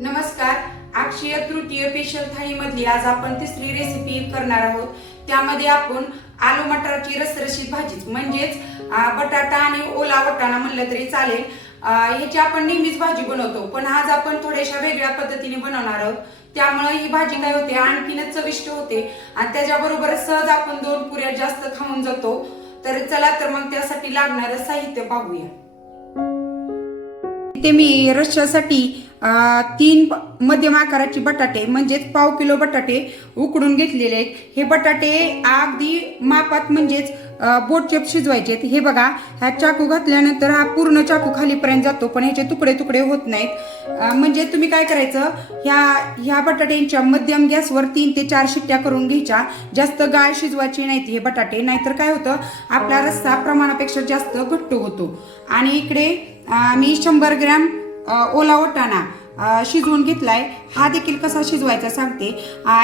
नमस्कार. अक्षय तृतीय स्पेशल थाळी मधली आज आपण तिसरी रेसिपी करणार आहोत. त्यामध्ये आपण आलू मटारची रसरशीत भाजी म्हणजेच बटाटा आणि ओला वाटाणा म्हणलं तरी चालेल. ह्याची आपण नेहमीच भाजी बनवतो, पण आज आपण थोड्याशा वेगळ्या पद्धतीने बनवणार आहोत. त्यामुळे ही भाजी काय होते, आणखीनच चविष्ट होते आणि त्याच्याबरोबर सहज आपण 2 पुऱ्या जास्त खाऊन जातो. तर चला तर मग त्यासाठी लागणारं साहित्य पाहूया. इथे मी रश्श्यासाठी 3 मध्यम आकाराचे बटाटे म्हणजेच पाव किलो बटाटे उकडून घेतलेले आहेत. हे बटाटे अगदी मापात म्हणजेच बोटचेप शिजवायचे. हे बघा, ह्या चाकू घातल्यानंतर हा पूर्ण चाकू खालीपर्यंत जातो, पण ह्याचे तुकडे तुकडे होत नाहीत. म्हणजे तुम्ही काय करायचं, ह्या बटाट्यांच्या मध्यम गॅसवर 3 ते 4 शिट्ट्या करून घ्यायच्या. जास्त गाळ शिजवायचे नाहीत हे बटाटे, नाहीतर काय होतं, आपला रस्सा प्रमाणापेक्षा जास्त घट्ट होतो. आणि इकडे मी 100 ग्रॅम ओला वाटाणा शिजवून घेतलाय. हा देखील कसा शिजवायचा सांगते.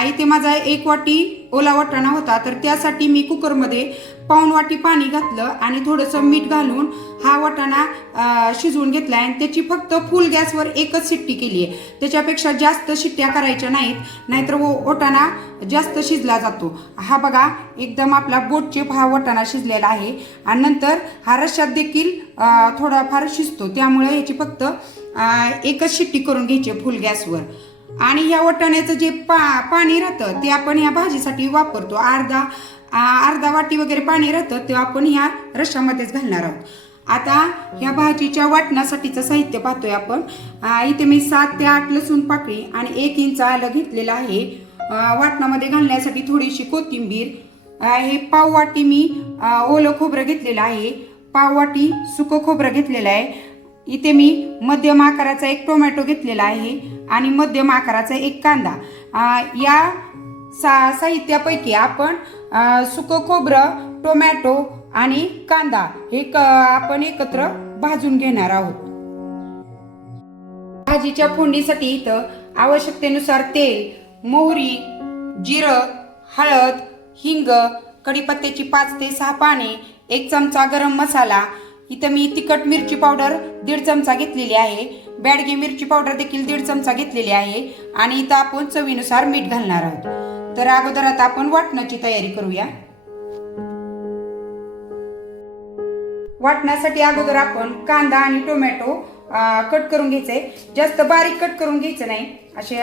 इथे माझा 1 वाटी ओला वाटाणा होता, तर त्यासाठी मी कुकरमध्ये पाऊण वाटी पाणी घातलं आणि थोडंसं मीठ घालून हा वाटाणा शिजवून घेतलाय. आणि त्याची फक्त फुल गॅसवर 1च शिट्टी केली आहे. त्याच्यापेक्षा जास्त शिट्ट्या करायच्या नाहीत, नाहीतर वाटाणा जास्त शिजला जातो. हा बघा, एकदम आपला बोटचेप हा वाटाणा शिजलेला आहे. आणि नंतर हा रश्श्यात देखील थोडाफार शिजतो, त्यामुळे याची फक्त 1च शिट्टी करून घ्यायची फुल गॅसवर. आणि ह्या वाटाण्याचं जे पाणी राहतं ते आपण ह्या भाजीसाठी वापरतो. अर्धा वाटी वगैरे पाणी राहतं ते आपण ह्या रश्श्यामध्येच घालणार आहोत. आता ह्या भाजीच्या वाटणासाठीचं साहित्य पाहतोय आपण. इथे मी 7 ते 8 लसूण पाकळी आणि 1 इंच आलं घेतलेलं आहे. वाटणामध्ये घालण्यासाठी थोडीशी कोथिंबीर. हे पाव वाटी मी ओलं खोबरं घेतलेलं आहे. पाव वाटी सुकं खोबरं घेतलेलं आहे. इथे मी मध्यम आकाराचा 1 टोमॅटो घेतलेला आहे आणि मध्यम आकाराचा 1 कांदा. या साहित्यापैकी आपण सुकं खोबरं, टोमॅटो आणि कांदा हे आपण एकत्र भाजून घेणार आहोत. भाजीच्या फोडणीसाठी इथं आवश्यकतेनुसार तेल, मोहरी, जिरं, हळद, हिंग, कढीपत्त्याची 5 ते 6 पाने, 1 चमचा गरम मसाला. इथं मी तिखट मिरची पावडर 1.5 चमचा घेतलेली आहे. बॅडगी मिरची पावडर देखील 1.5 चमचा घेतलेली आहे. आणि इथं आपण चवीनुसार मीठ घालणार आहोत. तर अगोदर आता आपण वाटणाची तयारी करूया. वाटण्यासाठी अगोदर आपण कांदा आणि टोमॅटो कट करून घ्यायचे. जास्त बारीक कट करून घ्यायचं नाही, असे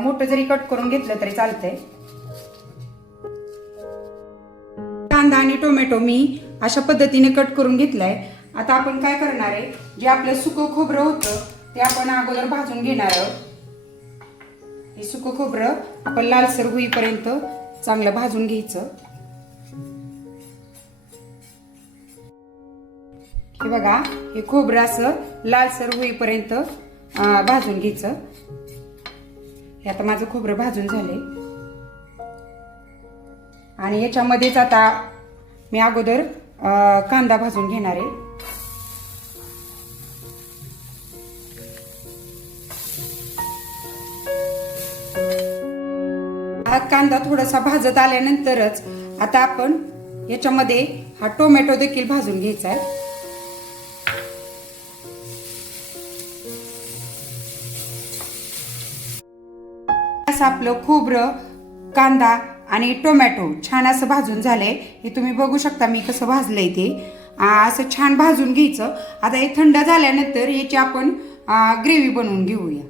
मोठं जरी कट करून घेतलं तरी चालतंय. कांदा आणि टोमॅटो मी अशा पद्धतीने कट करून घेतलाय. आता आपण काय करणार आहे, जे आपलं सुकं खोबरं होतं ते आपण अगोदर भाजून घेणार आहोत. हे सुकं खोबरं आपण लालसर होईपर्यंत चांगलं भाजून घ्यायचं. हे बघा, हे खोबरं असं लालसर होईपर्यंत भाजून घ्यायचं. हे आता माझं खोबरं भाजून झालंय. आणि याच्यामध्येच आता मी अगोदर कांदा भाजून घेणार आहे. हा कांदा थोडासा भाजत आल्यानंतरच आता आपण याच्यामध्ये हा टोमॅटो देखील भाजून घ्यायचा आहे. असं आपलं खोबरं, कांदा आणि टोमॅटो छान असं भाजून झालंय. हे तुम्ही बघू शकता मी कसं भाजलंय ते. असं छान भाजून घ्यायचं. आता हे थंड झाल्यानंतर याची आपण ग्रेव्ही बनवून घेऊया.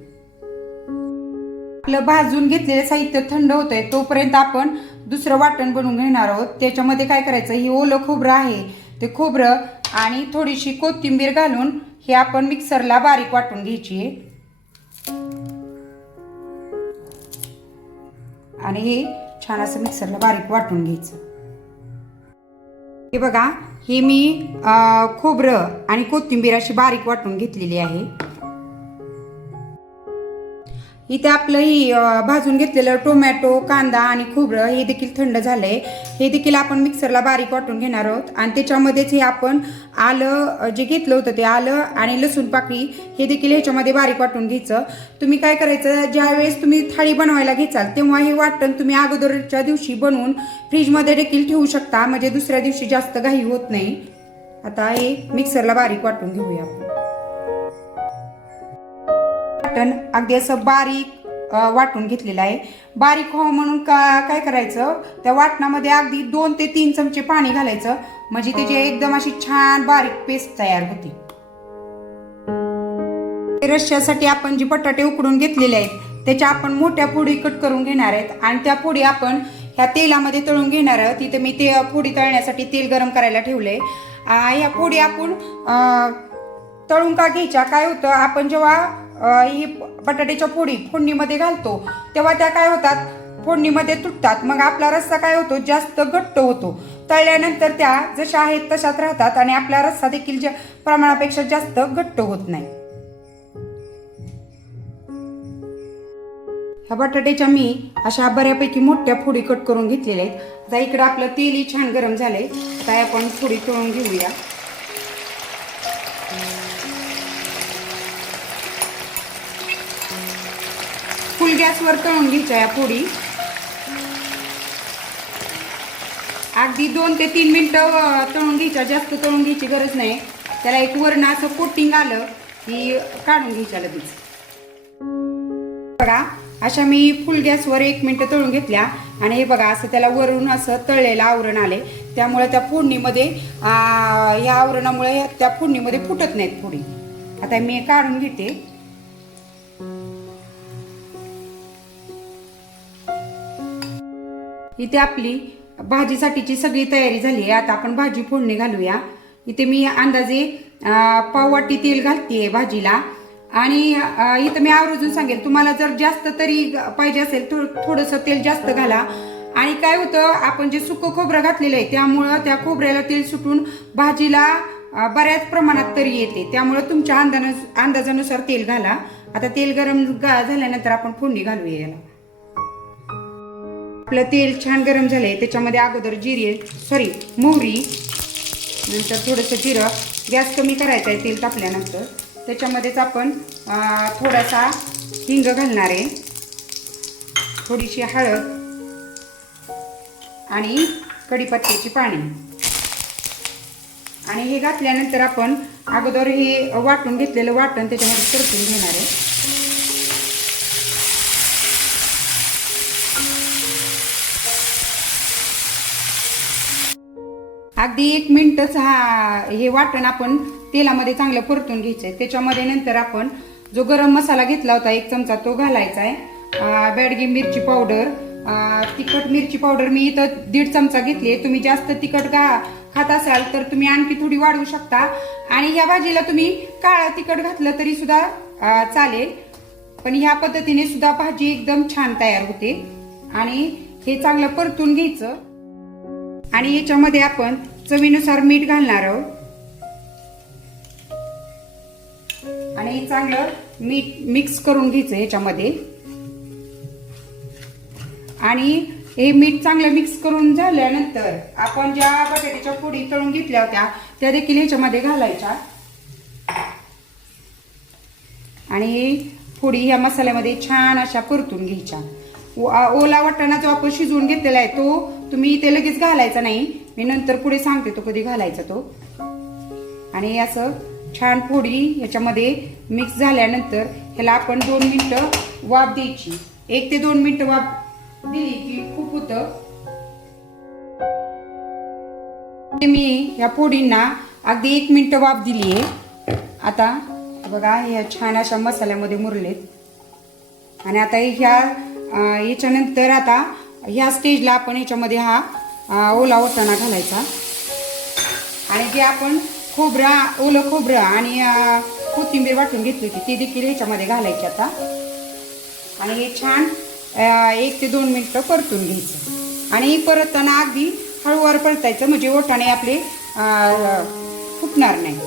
आपलं भाजून घेतलेलं साहित्य थंड होतंय तोपर्यंत आपण दुसरं वाटण बनवून घेणार आहोत. त्याच्यामध्ये काय करायचं, हे ओलं खोबरं आहे ते खोबरं आणि थोडीशी कोथिंबीर घालून हे आपण मिक्सरला बारीक वाटून घ्यायची आहे. आणि हे छान असं मिक्सरला बारीक वाटून घ्यायचं. हे बघा, हे मी खोबरं आणि कोथिंबीर अशी बारीक वाटून घेतलेली आहे. इथे आपलं ही भाजून घेतलेलं टोमॅटो, कांदा आणि खोबरं हे देखील थंड झालंय. हे देखील आपण मिक्सरला बारीक वाटून घेणार आहोत. आणि त्याच्यामध्येच हे आपण आलं जे घेतलं होतं ते आलं आणि लसूण पाकळी हे देखील ह्याच्यामध्ये बारीक वाटून घ्यायचं. तुम्ही काय करायचं, ज्या वेळेस तुम्ही थाळी बनवायला घेचाल तेव्हा हे वाटण तुम्ही अगोदरच्या दिवशी बनवून फ्रीजमध्ये देखील ठेवू शकता, म्हणजे दुसऱ्या दिवशी जास्त घाई होत नाही. आता हे मिक्सरला बारीक वाटून घेऊया आपण. वाटण अगदी असं बारीक वाटून घेतलेलं आहे. बारीक व्हावं म्हणून काय करायचं, त्या वाटणामध्ये अगदी 2 ते 3 चमचे पाणी घालायचं, म्हणजे त्याची एकदम अशी छान बारीक पेस्ट तयार होते. रश्श्यासाठी आपण जे बटाटे उकडून घेतलेले आहेत त्याच्या आपण मोठ्या फोडी कट करून घेणार आहेत आणि त्या फोडी आपण ह्या तेलामध्ये तळून घेणार आहोत. तिथे मी ते फोडी तळण्यासाठी तेल गरम करायला ठेवलंय. ह्या फोडी आपण तळून का घ्यायच्या, काय होतं, आपण जेव्हा ही बटाट्याच्या फोडी फोडणीमध्ये घालतो तेव्हा त्या काय होतात, फोडणीमध्ये तुटतात. मग आपला रस्सा काय होतो, जास्त घट्ट होतो. तळल्यानंतर त्या जशा आहेत तशाच राहतात आणि आपला रस्सा देखील प्रमाणापेक्षा जास्त घट्ट होत नाही. ह्या बटाट्याच्या मी अशा बऱ्यापैकी मोठ्या फोडी कट करून घेतलेल्या आहेत. आता इकडं आपलं तेलही छान गरम झालंय. आता आपण फोडी तळून घेऊया. फुल गॅसवर तळून घ्यायच्या या फोडी. अगदी 2 ते 3 मिनिटं तळून घ्यायच्या, जास्त तळून घ्यायची गरज नाही. त्याला एक वरण असं कोटिंग आलं की काढून घ्यायच्या लगेच. बघा अशा मी फुल गॅसवर 1 मिनिट तळून घेतल्या आणि हे बघा असं त्याला वरून असं तळलेलं आवरण आले. त्यामुळे त्या फोडणीमध्ये या आवरणामुळे त्या फोडणीमध्ये फुटत नाहीत फोडी. आता मी काढून घेते. इथे आपली भाजीसाठीची सगळी तयारी झाली आहे. आता आपण भाजी फोडणी घालूया. इथे मी अंदाजे पाव वाटी तेल घालतेय भाजीला आणि इथं मी आवर्जून सांगेल, तुम्हाला जर जास्त तरी पाहिजे असेल थोडंसं तेल जास्त घाला. आणि काय होतं, आपण जे सुकं खोबरं घातलेलं आहे त्यामुळं त्या खोबऱ्याला तेल सुटून भाजीला बऱ्याच प्रमाणात तरी येते. त्यामुळं तुमच्या अंदाजानुसार तेल घाला. आता तेल गरम झाल्यानंतर आपण फोडणी घालूया याला. आपलं तेल छान गरम झालंय. त्याच्यामध्ये अगोदर मोहरी, नंतर थोडंसं जिरं. गॅस कमी करायचा आहे तेल तापल्यानंतर. त्याच्यामध्येच आपण थोडासा हिंग घालणार आहे, थोडीशी हळद आणि कढीपत्त्याची पाने. आणि हे घातल्यानंतर आपण अगोदर हे वाटून घेतलेलं वाटण त्याच्यामध्ये परतून घेणार आहे. अगदी 1 मिनिटच हे वाटण आपण तेलामध्ये चांगलं परतून घ्यायचंय. त्याच्यामध्ये नंतर आपण जो गरम मसाला घेतला होता 1 चमचा तो घालायचा आहे. बेडगी मिरची पावडर, तिखट मिरची पावडर मी इथं 1.5 चमचा घेतली. तुम्ही जास्त तिखट खात असाल तर तुम्ही आणखी थोडी वाढवू शकता. आणि ह्या भाजीला तुम्ही काळं तिखट घातलं तरी सुद्धा चालेल, पण ह्या पद्धतीने सुद्धा भाजी एकदम छान तयार होते. आणि हे चांगलं परतून घ्यायचं. आणि याच्यामध्ये आपण चवीनुसार मीठ घालणार आहोत आणि चांगलं मीठ मिक्स करून घ्यायचं ह्याच्यामध्ये. आणि हे मीठ चांगलं मिक्स करून झाल्यानंतर आपण ज्या बटाट्याच्या फोडी तळून घेतल्या होत्या त्या देखील ह्याच्यामध्ये घालायच्या. आणि फोडी ह्या मसाल्यामध्ये छान अशा परतून घ्यायच्या. ओला वाटाणा जो आपण शिजवून घेतलेला आहे तो तुम्ही इथे लगेच घालायचा नाही, मी नंतर पुढे सांगते तो कधी घालायचा तो. आणि असं छान फोडी याच्यामध्ये मिक्स झाल्यानंतर ह्याला आपण 2 मिनिटं वाफ द्यायची. 1 ते 2 मिनिटं वाफ दिली की खूप होतं. मी या फोडींना अगदी 1 मिनिट वाफ दिली आहे. आता बघा ह्या छान अशा मसाल्यामध्ये मुरलेत. आणि आता याच्यानंतर आता ह्या स्टेजला आपण याच्यामध्ये हा ओला वाटाणा घालायचा. आणि जे आपण ओलं खोबरं आणि कोथिंबीर वाटून घेतली होती ती देखील ह्याच्यामध्ये घालायची आता. आणि हे छान 1 ते 2 मिनिटं परतून घ्यायचं. आणि परतताना अगदी हळूवार परतायचं म्हणजे वाटाणे आपले फुटणार नाही.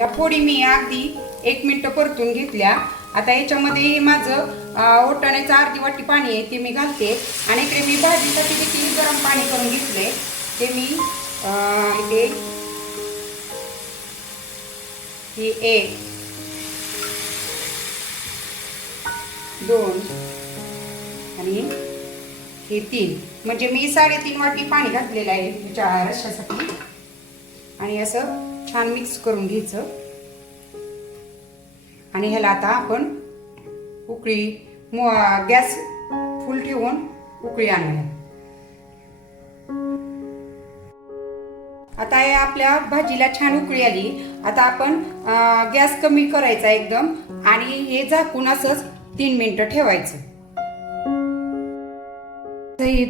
या फोडी मी अगदी 1 मिनिट परतून घेतल्या. आता याच्यामध्ये माझं वाटाण्याचं अर्धी वाटी पाणी आहे ते मी घालते. आणि इकडे मी भाजीसाठी देखील गरम पाणी करून घेतले ते मी इथे 1 2 आणि हे 3 म्हणजे मी 3.5 वाटी पाणी घातलेलं आहे त्याच्या रश्श्यासाठी. आणि असं छान मिक्स करून घ्यायचं. आणि ह्याला आता आपण उकळी गॅस फुल ठेवून उकळी आणूया. आता या आपल्या भाजीला छान उकळी आली. आता आपण गॅस कमी करायचा एकदम आणि हे झाकून असंच 3 मिनिटं ठेवायचं.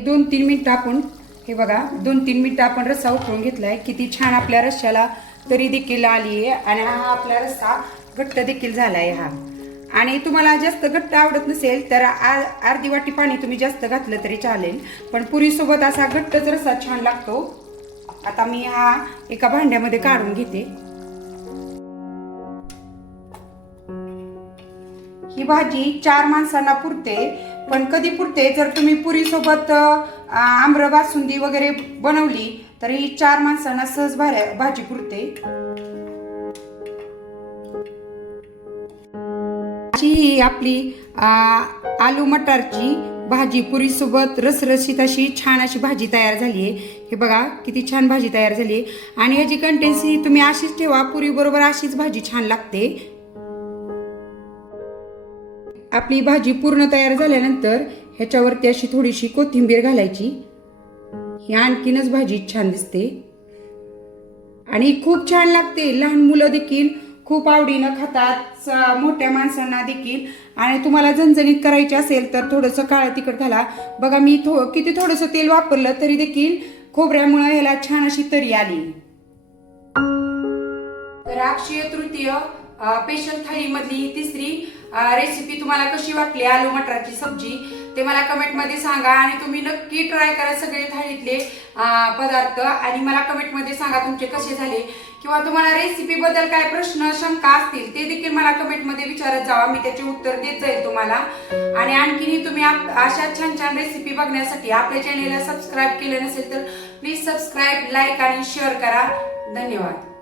2-3 मिनिटं आपण हे बघा 2-3 मिनिटं आपण रस्सा उकळून घेतलाय. किती छान आपल्या रश्श्याला तरी देखील आली आहे आणि हा आपला रस्सा घट्ट देखील झालाय हा. आणि तुम्हाला जास्त घट्ट आवडत नसेल तर अर्धी वाटी पाणी तुम्ही जास्त घातलं तरी चालेल, पण पुरीसोबत असा घट्टच रस्सा छान लागतो. आता मी हा एका भांड्यामध्ये काढून घेते. ही भाजी 4 माणसांना पुरते, पण कधी पुरते जर तुम्ही पुरीसोबत आम्र बासुंदी वगैरे बनवली तर ही 4 माणसांना सहज भाजी पुरते. ही आपली आलू मटारची भाजी पुरीसोबत रसरशीत अशी छान अशी भाजी तयार झाली आहे. हे बघा किती छान भाजी तयार झाली आहे आणि ह्याची कंटेन्सी तुम्ही अशीच ठेवा, पुरी बरोबर अशीच भाजी छान लागते. आपली भाजी पूर्ण तयार झाल्यानंतर ह्याच्यावरती अशी थोडीशी कोथिंबीर घालायची. ही आणखीनच भाजी छान दिसते आणि खूप छान लागते. लहान मुलं देखील खूप आवडीनं खातात, मोठ्या माणसांना देखील. आणि तुम्हाला झणझणीत करायची असेल तर थोडंसं काळं तिखट घाला. बघा मी किती थोडंसं तेल वापरलं तरी देखील खोबऱ्यामुळे ह्याला छान अशी तरी आली. तर अक्षय तृतीय स्पेशल थाळीमधली ही तिसरी रेसिपी तुम्हाला कशी वाटली आलू मटराची सब्जी ते मला कमेंटमध्ये सांगा. आणि तुम्ही नक्की ट्राय करा सगळे थाळीतले पदार्थ आणि मला कमेंटमध्ये सांगा तुमचे कसे झाले. किंवा तुम्हाला रेसिपीबद्दल काय प्रश्न शंका असतील ते देखील मला कमेंटमध्ये विचारत जावा, मी त्याचे उत्तर देत जाईल तुम्हाला. आणि आणखीनही तुम्ही अशा छान छान रेसिपी बघण्यासाठी आपल्या चॅनेलला सबस्क्राईब केले नसेल तर प्लीज सबस्क्राईब, लाईक आणि शेअर करा. धन्यवाद.